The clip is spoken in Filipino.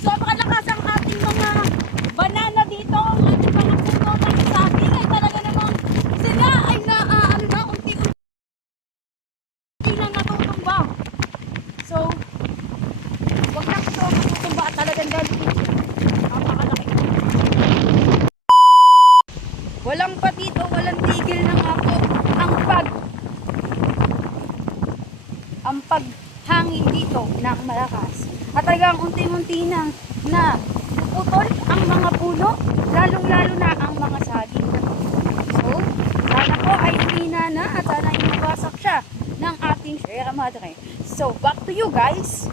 Sobrang lakas ang ating mga banana dito. Ang ating mga puno ng saging ay talaga namang sila ay unti-unti lang natutumba. So, wag lang ito matutumba at talagang galitin siya. Napakalaki. Walang pa dito, walang tigil na nga po ang paghangin dito ng malakas. At talagang unti-unti na puputol ang mga puno, lalong-lalo na ang mga saging. So, sana po ay hina na at sana ay mabasak siya ng ating Sierra Madre. So, back to you guys!